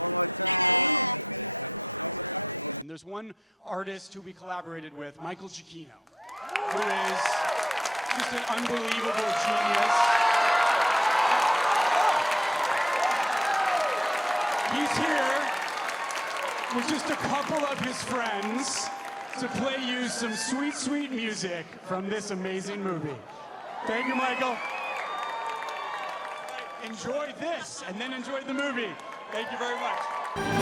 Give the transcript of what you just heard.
One more time. And there's one artist who we collaborated with, Michael Giacchino, who is just an unbelievable genius. He's here with just a couple of his friends to play you some sweet, sweet music from this amazing movie. Thank you, Michael. Enjoy this, and then enjoy the movie. Thank you very much.